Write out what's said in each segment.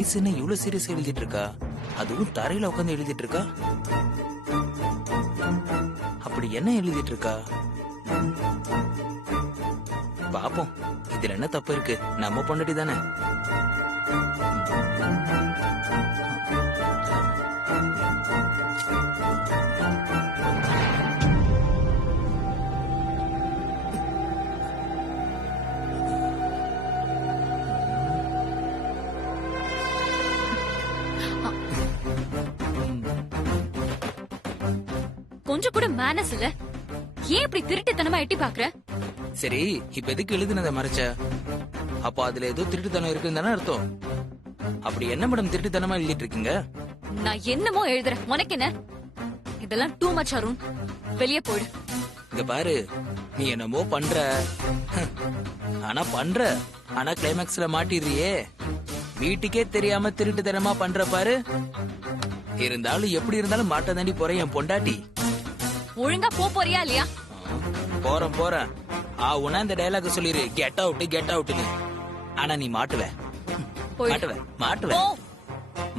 Ice என்ன இவ்வளவு serious எழுதிட்டு இருக்கா? அதுவும் தரையில உட்காந்து எழுதிட்டு இருக்கா. அப்படி என்ன எழுதிட்டு இருக்கா? பாப்போம், இதுல என்ன தப்பு இருக்கு? நம்ம பொண்டாட்டி தானே. கொஞ்சம் கூட மேனஸ் இல்ல. ஏன் இப்படி திருட்டுத்தனமா எட்டி பாக்குற? சரி, இப்ப எதுக்கு எழுதுனதை மறைச்ச? அப்ப அதுல ஏதோ திருட்டுத்தனம் இருக்குன்னு தானே அர்த்தம். அப்படி என்ன மேடம் திருட்டுத்தனமா எழுதிட்டு இருக்கீங்க? நான் என்னமோ எழுதுறேன், உனக்கு என்ன? இதெல்லாம் டூ மச் அருண், வெளியே போயிடு. இங்க பாரு, நீ என்னமோ பண்ற. ஆனா கிளைமேக்ஸ்ல மாட்டிடுறியே. வீட்டுக்கே தெரியாம திருட்டுத்தனமா பண்ற பாரு. இருந்தாலும் எப்படி இருந்தாலும் மாட்ட தாண்டி போறேன் என் பொண்டாட்டி. ஒழுங்கா போறியா இல்லையா? போறேன். உன இந்த டயலாக் சொல்லிரு, கெட் அவுட். ஆனா நீ மாட்டுவ.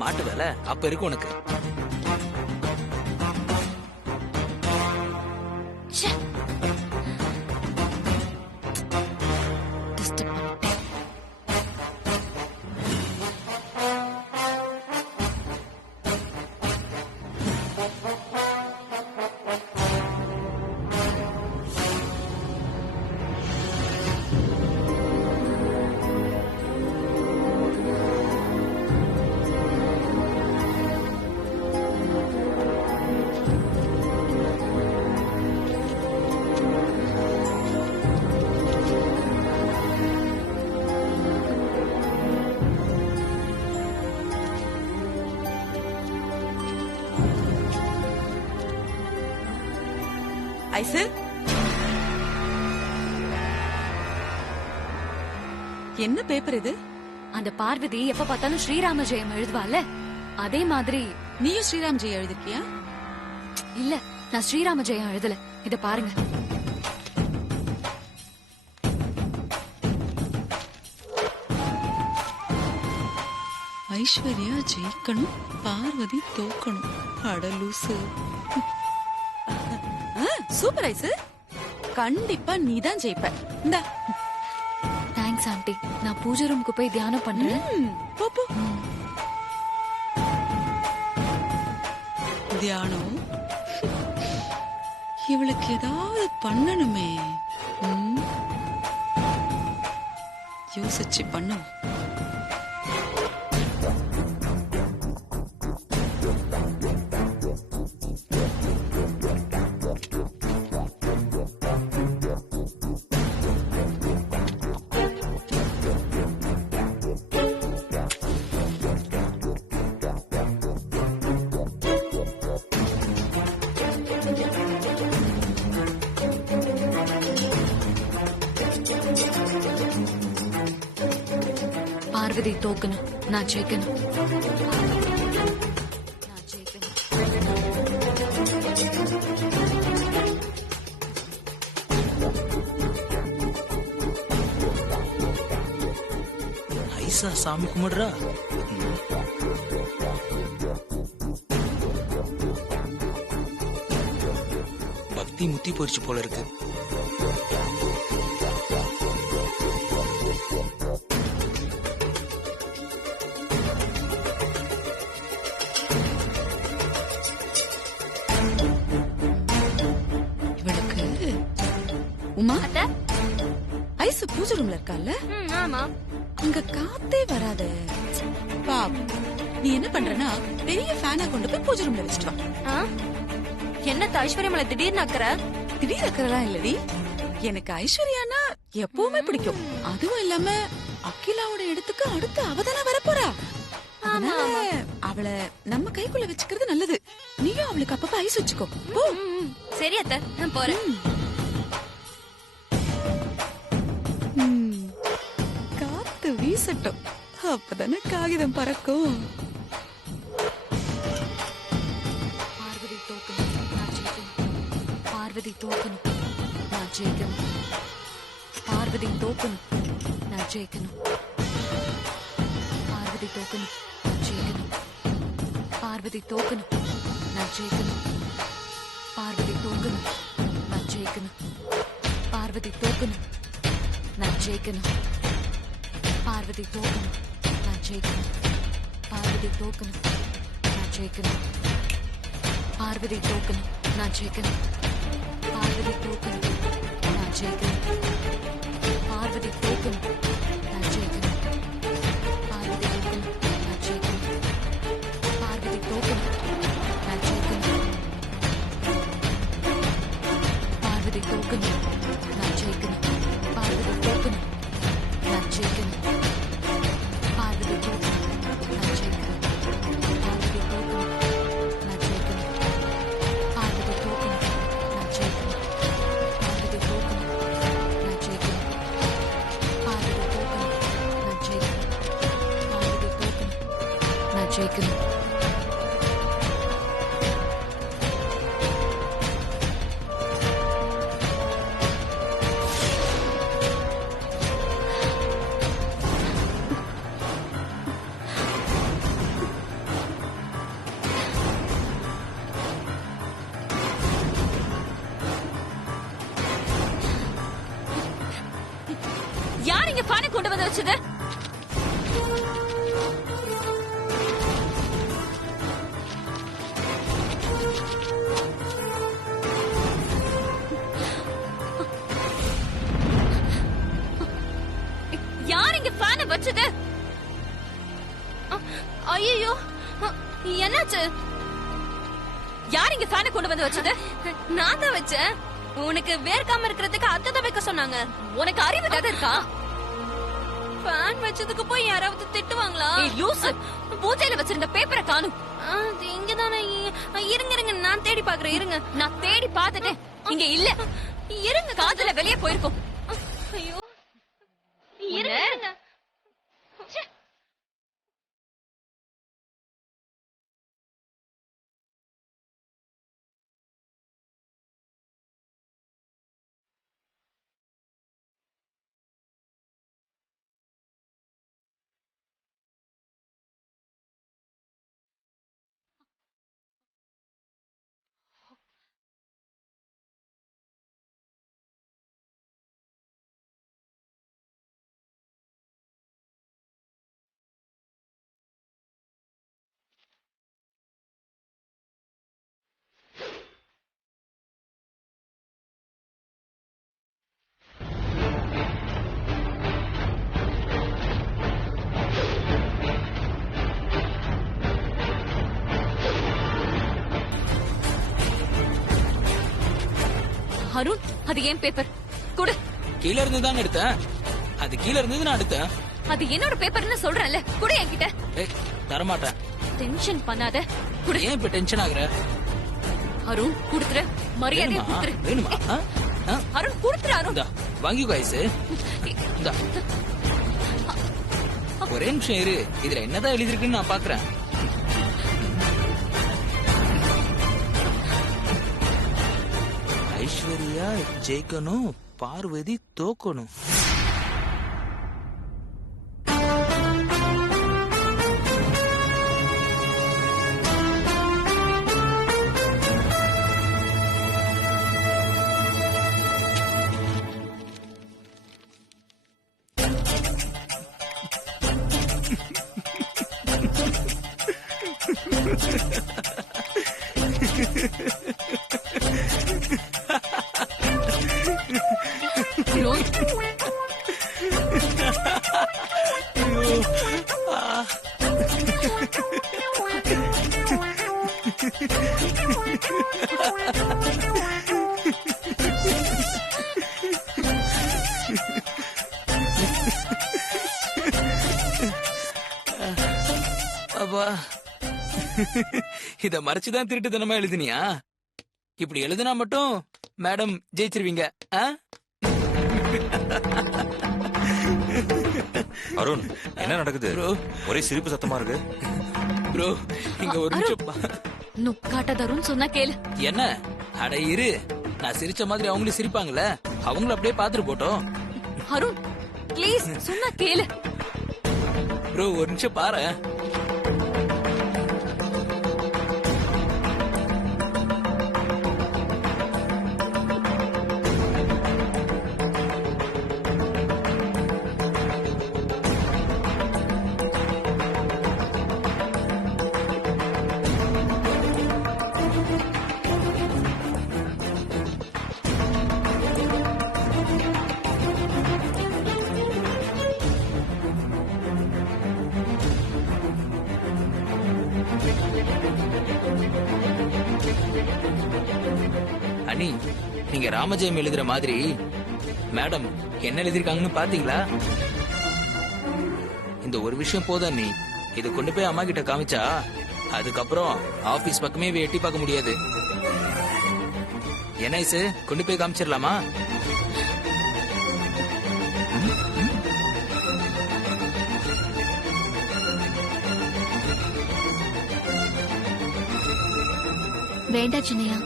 மாட்டுவல, அப்ப இருக்கு உனக்கு. ஐசு, என்ன பேப்பர் இது? அந்த பார்வதி எப்ப பார்த்தாலும் ஸ்ரீராம ஜெயம் எழுதுவால, அதே மாதிரி நீயும் ஸ்ரீராம் ஜெயம் எழுதிருக்கியா? இல்ல, நான் ஸ்ரீராம ஜெயம் எழுதல. இத பாருங்க. ஐஸ்வர்யா ஜெயிக்கணும், பார்வதி தோக்கணும். அட லூசு. சூப்பர் ஐசு, கண்டிப்பா நீதான் ஜெயிப்ப. இந்தா. Thanks aunty. நான் பூஜை ரூமுக்கு போய் தியானம் பண்றேன். போ. தியானம் இவளுக்கு ஏதாவது பண்ணணுமே. யோசிச்சு பண்ணும். பார்வதி தோக்கணும், நான் ஜெயிக்கணும். ஐசா சாமி கும்பிடுறா. பக்தி முத்தி போயிடுச்சு போல இருக்கு. உமா, ஐசு பூஜை ரூம்ல இருக்கால? ஆமா. அங்க காத்தே வராத. பாப், நீ என்ன பண்றனா பெரிய ஃபேனா கொண்டு போய் பூஜை ரூம்ல வச்சிட்டு வா. என்ன ஐஸ்வர்யா திடீர்னு அக்கற? திடீர் அக்கறலாம் இல்லடி. எனக்கு ஐஸ்வர்யானா எப்பவுமே பிடிக்கும். அதுவும் இல்லாம அகிலாவோட இடத்துக்கு அடுத்து அவதான வரப்போறா. அதனால அவளை நம்ம கைக்குள்ள வச்சுக்கிறது நல்லது. நீயும் அவளுக்கு அப்பப்ப ஐஸ் வச்சுக்கோ. போ. சரி அத்தை, நான் போறேன். காத்து வீசட்டும், அப்பதானே காகிதம் பறக்கும். பார்வதி தோக்கணும், நான் ஜெயிக்கணும். பார்வதி தோக்கணும், நான் ஜெயிக்கணும். பார்வதி தோக்கணும், நான் ஜெயிக்கணும். பார்வதி தோக்கணும், பார்வதி தோக்கணும், நான் ஜெயிக்கணும். பார்வதி தோக்கணும், நான் ஜெயிக்கணும். பார்வதி தோக்கணும், நான் ஜெயிக்கணும். பார்வதி தோக்கணும், நான் ஜெயிக்கணும். பார்வதி தோக்கணும், நான் ஜெயிக்கணும். பார்வதி தோக்கணும், நான் ஜெயிக்கணும். பார்வதி தோக்கணும், நான் ஜெயிக்கணும். பார்வதி தோக்கணும், நான் ஜெயிக்கணும். பார்வதி தோக்கணும், நான் ஜெயிக்கணும். பார்வதி தோக்கணும், நான் ஜெயிக்கணும். பார்வதி தோக்கணும், நான் ஜெயிக்கணும். பார்வதி தோக்கணும், நான் ஜெயிக்கணும். பார்வதி தோக்கணும், நான் ஜெயிக்கணும். பார்வதி தோக்கணும், நான் ஜெயிக்கணும். பார்வதி தோக்கணும், நான் ஜெயிக்கணும். பார்வதி தோக்கணும், நான் ஜெயிக்கணும். பார்வதி தோக்கணும், நான் ஜெயிக்கணும். பார்வதி தோக்கணும், நான் ஜெயிக்கணும். யார் இங்க பானை கொண்டு வந்து வச்சது? யார் இங்க பானை வச்சது? ஐயோ, என்னாச்சு? யார் இங்க பானை கொண்டு வந்து வச்சது? நான் தான் வச்சேன். உனக்கு வேர்க்காம இருக்கிறதுக்கு அத்தை தான் வைக்க சொன்னாங்க. உனக்கு அறிவு தான் இருக்கா? ஃபேன் வச்சதுக்கு போய் யாராவது திட்டுவாங்களா? ஏய் லூசு, பூஜையில வச்சிருந்த பேப்பரை காணும். இங்கதானே. இருங்க இருங்க, நான் தேடி பாக்குறேன். இருங்க, நான் தேடி பார்த்துட்டேன். இங்க இல்ல. இருங்க, காதுல வெளியே போயிருக்கும். ஐயோ, இருங்க இருங்க. ச்சே. அருண், அது ஏன் பேப்பர்? குடு. கீழ இருந்து தான் எடுத்தேன். அது கீழ இருந்து நான் எடுத்தேன். அது என்னோட பேப்பர்னு சொல்றேன்ல, குடு என்கிட்ட. ஏய், தரமாட்டேன். டென்ஷன் பண்ணாத, குடு. ஏன் இப்ப டென்ஷன் ஆகுற? அருண், குடுத்துரு. மரியாதையா வேணுமா? குடுத்துரு. வேணுமா? ஆ? ஆ? அருண், குடுத்துரு அருண். இந்தா, வாங்கிக்கோ ஐஸ். இந்தா. ஒரே நிமிஷம் இரு. இதுல என்னதான் எழுதிருக்குன்னு நான் பாக்குறேன். ஐஸ்வர்யா ஜெயிக்கணும், பார்வதி தோக்கணும். அப்பா, இத மறைச்சுதான் திருட்டுத்தனமா எழுதினியா? இப்படி எழுதுனா மட்டும் மேடம் ஜெயிச்சிருவீங்க. ஆ? அருண், என்ன நடக்குது? ப்ரோ, ஒரே சிரிப்பு சத்தமா இருக்கு. ப்ரோ, இங்க ஒரு நிமிஷம் பா. நுக்காட்ட அருண் சொன்னா கேளு. என்ன? அட இரு, நான் சிரிச்ச மாதிரி அவங்களும் சிரிப்பாங்கல்ல, அவங்களும் அப்படியே பாத்துட்டு போட்டோம். அருண் ப்ளீஸ் சொன்னா கேளு. ப்ரோ ஒரு நிமிஷம் பாரு. அண்ணி நீங்க ராமஜெயம் எழுதுற மாதிரி மேடம் என்ன எழுதிருக்காங்கன்னு பாத்தீங்களா? இந்த ஒரு விஷயம் போதும் அண்ணி. இது கொண்டு போய் அம்மா கிட்ட காமிச்சா அதுக்கப்புறம் ஆபீஸ் பக்கமே எட்டி பார்க்க முடியாது. என்ன ஐசு, கொண்டு போய் காமிச்சிடலாமா? வேண்டாம் சின்னையா,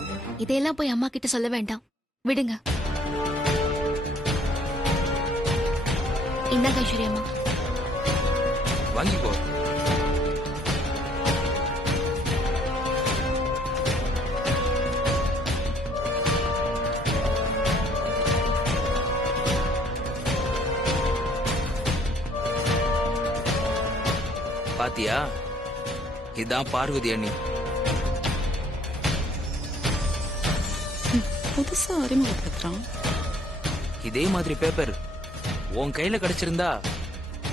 இதையெல்லாம் போய் அம்மா கிட்ட சொல்ல வேண்டாம், விடுங்க. இந்தாங்க ஐஸ்வர்யா அம்மா. வாங்கிக்கோ. பாத்தியா, இதான் பார்வதி அண்ணி. புதுசா அறிமுகப்படுத்துறான். இதே மாதிரி பேப்பர் உன் கையில கிடைச்சிருந்தா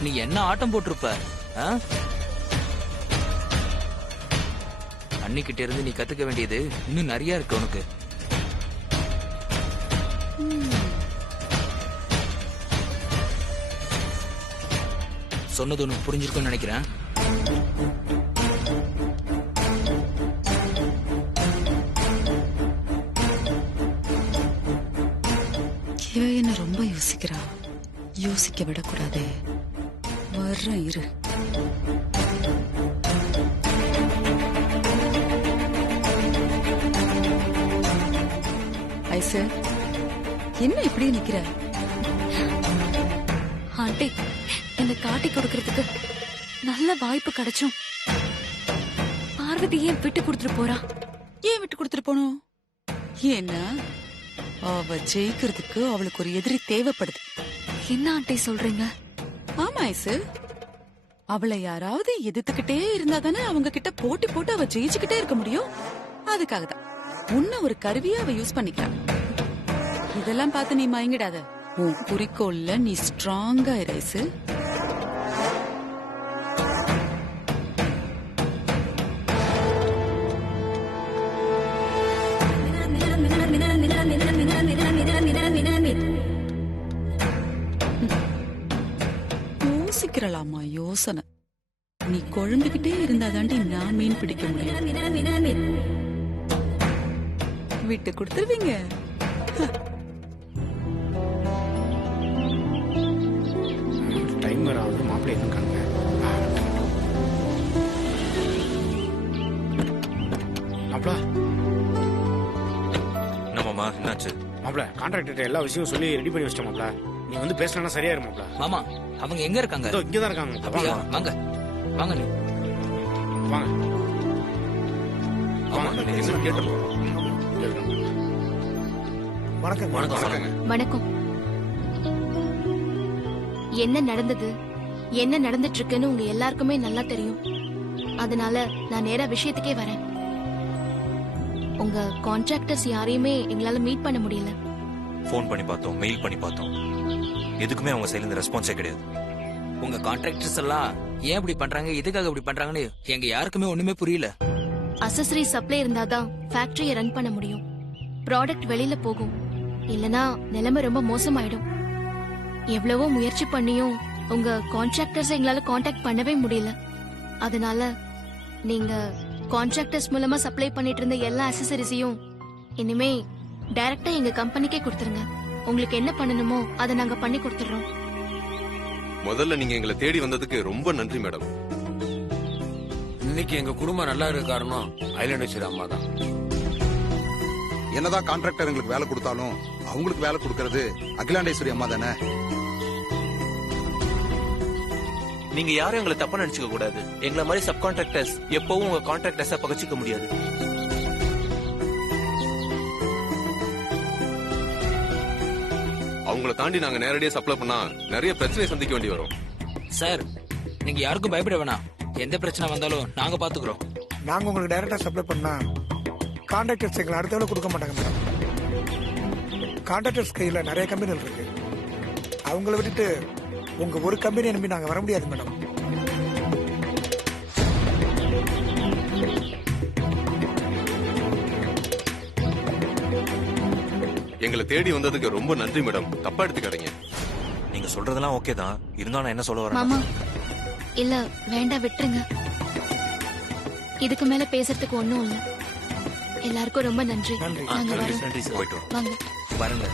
நீ என்ன ஆட்டம் போட்டிருப்ப? அன்னிக்கிட்ட இருந்து நீ கத்துக்க வேண்டியது இன்னும் நிறைய இருக்கு உனக்கு. சொன்னது உனக்கு புரிஞ்சிருக்கும்னு நினைக்கிறேன். இவ என்ன ரொம்ப யோசிக்கிறா. யோசிக்க விடக்கூடாதே. வர்ற இரு. ஐசு, என்ன இப்படி நிக்கிற? ஆண்டி, என்ன காட்டி கொடுக்கறதுக்கு நல்ல வாய்ப்பு கிடைச்சும் பார்வதி ஏன் விட்டு கொடுத்துட்டு போறா? ஏன் விட்டு கொடுத்துட்டு போனோம்? ஏன்னா அவ ஜெயிக்கிறதுக்கு அவளுக்கு ஒரு எதிரி தேவைப்படுது. என்ன ஆண்டி சொல்றீங்க? ஆமா ஐசு, அவளை யாராவது எதிர்த்துக்கிட்டே இருந்தா தானே அவங்க கிட்ட போட்டி போட்டு அவ ஜெயிச்சுக்கிட்டே இருக்க முடியும். அதுக்காக தான் உன்ன ஒரு கருவியா அவ யூஸ் பண்ணிக்கிறான். இதெல்லாம் பார்த்து நீ மயங்கிடாத. உன் குறிக்கோள்ல நீ ஸ்ட்ராங்கா இரு ஐசு. யோசிக்கிறலாமா யோசனை. நீ குழம்பிக்கிட்டே இருந்தாதாண்டி நான் மீன் பிடிக்க முடியும். விட்டு கொடுத்துருவீங்க. டைம் வர ஆகுது. மாப்பிள்ளை இருக்காங்க. மாப்பிள, என்னமாமா என்னாச்சு? மாப்பிள கான்ட்ராக்டர் எல்லா விஷயமும் சொல்லி ரெடி பண்ணி வச்சிட்டோம். மாப்பிள நீ வந்து பேசினா சரியா இரு. மாப்பிள மாமா, அவங்க எங்க இருக்காங்க? இதோ இங்கதான் இருக்காங்க. அப்படியா? வாங்க வாங்க நீ வாங்க வாங்க. என்னன்னு கேட்டோம். வணக்கம். வணக்கம். வணக்கம். என்ன நடந்தது, என்ன நடந்துட்டு இருக்குன்னு உங்க எல்லாருக்குமே நல்லா தெரியும். அதனால நான் நேரா விஷயத்துக்கே வரேன். உங்க கான்ட்ராக்டர்ஸ் யாரையுமே எங்களால மீட் பண்ண முடியல. போன் பண்ணி பார்த்தோம், மெயில் பண்ணி பார்த்தோம். எதுக்குமே அவங்க சைடுல ரெஸ்பான்ஸே கிடையாது. உங்க கான்ட்ராக்டர்ஸ் எல்லாம் ஏன் இப்படி பண்றாங்க, எதுக்காக இப்படி பண்றாங்கன்னு எங்க யாருக்குமே ஒண்ணுமே புரியல. அசசரி சப்ளை இருந்தாதான் ஃபேக்டரியை ரன் பண்ண முடியும். ப்ராடக்ட் வெளியில போகும், இல்லனா நிலைமை ரொம்ப மோசமாயிடும். எவ்வளவோ முயற்சி பண்ணியும் உங்க கான்ட்ராக்டர்ஸ் எங்களால காண்டாக்ட் பண்ணவே முடியல. அதனால நீங்க கான்ட்ராக்டர்ஸ் மூலமா சப்ளை பண்ணிட்டு இருந்த எல்லா அசசரிஸையும் இனிமே டைரக்டா எங்க கம்பெனிக்கே கொடுத்துருங்க. உங்களுக்கு என்ன பண்ணணுமோ அதை நாங்க பண்ணி கொடுத்துறோம். முதல்ல நீங்க எங்களை தேடி வந்ததுக்கு ரொம்ப நன்றி மேடம். இன்னைக்கு எங்க குடும்பம் நல்லா இருக்க காரணம் ஐலாண்டேஸ்வரி அம்மா தான். என்னதான் கான்ட்ராக்டர் எங்களுக்கு வேலை கொடுத்தாலும் அவங்களுக்கு வேலை கொடுக்கறது அகிலாண்டேஸ்வரி அம்மா தானே. நீங்க யாரும் எங்களை தப்பா நினைச்சுக்க கூடாது. எங்களை மாதிரி சப் கான்ட்ராக்டர்ஸ் எப்பவும் உங்க கான்ட்ராக்டர்ஸா பகச்சிக்க முடியாது. அவங்கள தாண்டி நாங்க நேரடியா சப்ளை பண்ணா நிறைய பிரச்சனை சந்திக்க வேண்டி வரும். சார், நீங்க யாருக்கும் பயப்பட வேணாம். எந்த பிரச்சனை வந்தாலும் நாங்க பாத்துக்கிறோம். நாங்க உங்களுக்கு டைரக்டா சப்ளை பண்ணா கான்ட்ராக்டர்ஸ் எங்களை அடுத்த வேலை கொடுக்க மாட்டாங்க மேடம். கான்ட்ராக்டர்ஸ் கையில நிறைய கம்பெனிகள் இருக்கு. அவங்கள விட்டுட்டு உங்க ஒரு கம்பெனியை நம்பி நாங்க வர முடியாது மேடம். எங்களை தேடி வந்ததுக்கு ரொம்ப நன்றி மேடம். தப்பா எடுத்துக்காதீங்க. நீங்க சொல்றதெல்லாம் ஓகே தான், இருந்தாலும் நான் என்ன சொல்ல வரேன், மாமா இல்ல வேண்டாம் விட்டுருங்க. இதுக்கு மேல பேசுறதுக்கு ஒண்ணும் இல்ல. எல்லாருக்கும் ரொம்ப நன்றி. நன்றி. நாங்க வரோம். நன்றி சார். போயிட்டு வரோம். வாங்க. பாருங்க.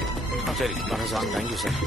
சரி வரேன் சார். Thank you sir.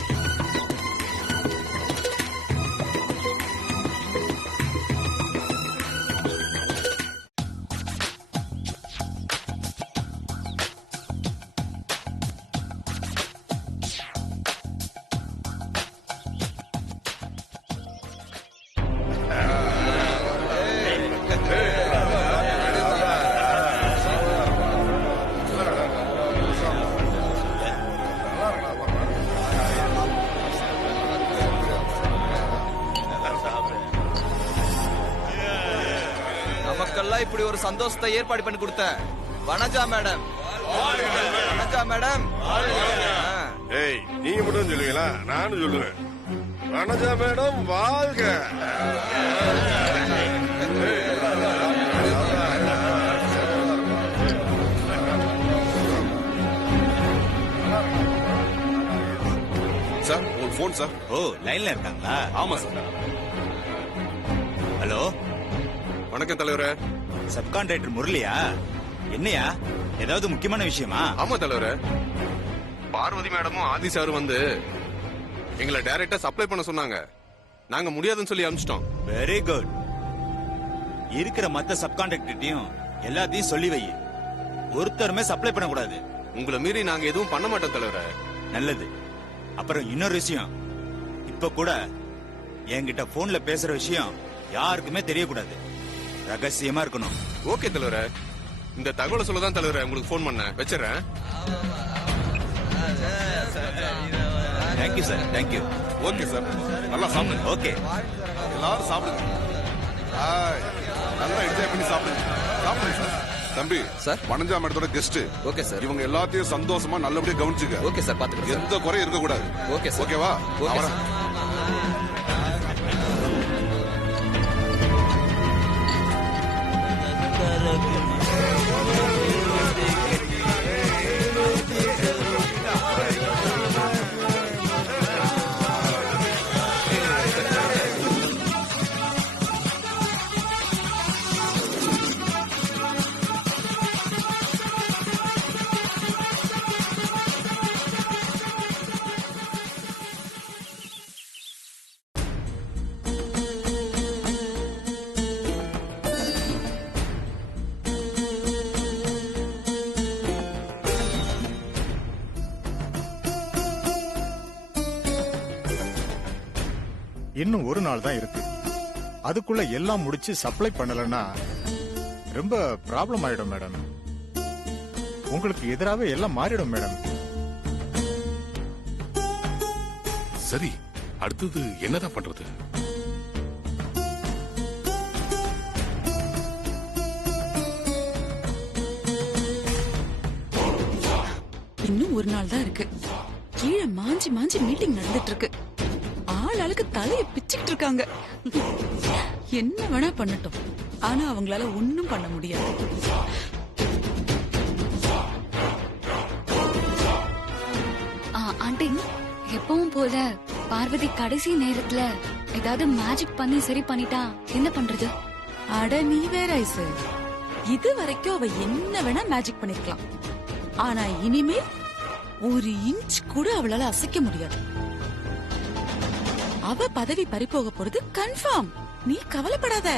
நமக்கெல்லாம் இப்படி ஒரு சந்தோஷத்தை ஏற்பாடு பண்ணி கொடுத்த வனஜா மேடம். வனஜா மேடம். ஏய், நீங்க மட்டும் சொல்லுவீங்களா? நானும் சொல்லுவேன். வனஜா மேடம் வாழ்க. சார் ஒரு போன் சார். ஓ லைன்ல இருக்காங்களா? ஆமா சார். ஹலோ, வணக்கம் தலைவரே. சப்கான்ட்ராக்டர் முரளியா? என்னையா, ஏதாவது முக்கியமான விஷயமா? ஆமா தலைவரே. பார்வதி மேடமும் ஆதி சாரும் வந்து எங்களை டைரக்டா சப்ளை பண்ண சொன்னாங்க. நாங்க முடியாதுன்னு சொல்லி அனுப்பிச்சிட்டோம். Very good. இருக்கிற மத்த சப்கான்ட்ராக்டர்டையும் எல்லாத்தையும் சொல்லி வை. ஒருத்தருமே சப்ளை பண்ண கூடாது. உங்களை மீறி நாங்க எதுவும் பண்ண மாட்டோம் தலைவரே. நல்லது. அப்புறம் இன்னொரு விஷயம், இப்ப கூட என்கிட்ட போன்ல பேசுற விஷயம் யாருக்குமே தெரியக்கூடாது. ரகசியமா இருக்கணும். ஓகே தலைவரே. இந்த தகவலை சொல்லதான் தலைவரே உங்களுக்கு போன் பண்ண வச்சிடறேன். Thank you sir. Thank you. Okay sir. நல்லா சாப்பிடுங்க. ஓகே. எல்லாரும் சாப்பிடுங்க. ஹாய். நல்லா என்ஜாய் பண்ணி சாப்பிடுங்க. சாப்பிடுங்க சார். தம்பி சார். வனஜா மேடத்தோட கெஸ்ட். Okay sir. இவங்க எல்லாத்தையும் சந்தோஷமா நல்லபடியா கவனிச்சுக்க. ஓகே சார், பாத்துக்கிறேன். எந்த குறையும் இருக்க கூடாது. Okay sir. ஓகேவா? ஓகே அவரா? சார். இன்னும் ஒரு நாள் தான் இருக்கு. அதுக்குள்ள எல்லாம் முடிச்சு சப்ளை பண்ணலன்னா ரொம்ப ப்ராப்ளம் ஆயிடும் மேடம். உங்களுக்கு எதிராகவே எல்லாம் மாறிடும் மேடம். சரி, அடுத்தது என்னதான் பண்றது? இன்னும் ஒரு நாள் தான் இருக்கு. கீழே மாஞ்சி மாஞ்சி மீட்டிங் நடந்துட்டு இருக்கு. ஆளுக்கு தலையை பிச்சுக்கிட்டு இருக்காங்க. என்ன வேணா பண்ணட்டும், ஆனா அவங்களால ஒண்ணும் பண்ண முடியாது. ஆண்டி, எப்பவும் போல பார்வதி கடைசி நேரத்துல ஏதாவது மேஜிக் பண்ணி சரி பண்ணிட்டா என்ன பண்றது? அட நீ வேற ஐசு. இது வரைக்கும் அவ என்ன வேணா மேஜிக் பண்ணிருக்கலாம். ஆனா இனிமேல் ஒரு இன்ச் கூட அவளால அசைக்க முடியாது. அவ பதவி பறிபோக போறது கன்ஃபார்ம். நீ கவலைப்படாத.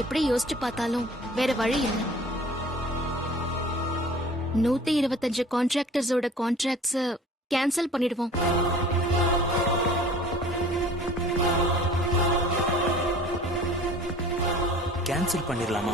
எப்படி யோசிச்சு பார்த்தாலும் வேற வழி இல்லை. 125 கான்ட்ராக்டர்ஸோட கான்ட்ராக்ட்ஸ் கேன்சல் பண்ணிடுவோம். கேன்சல் பண்ணிடலாமா?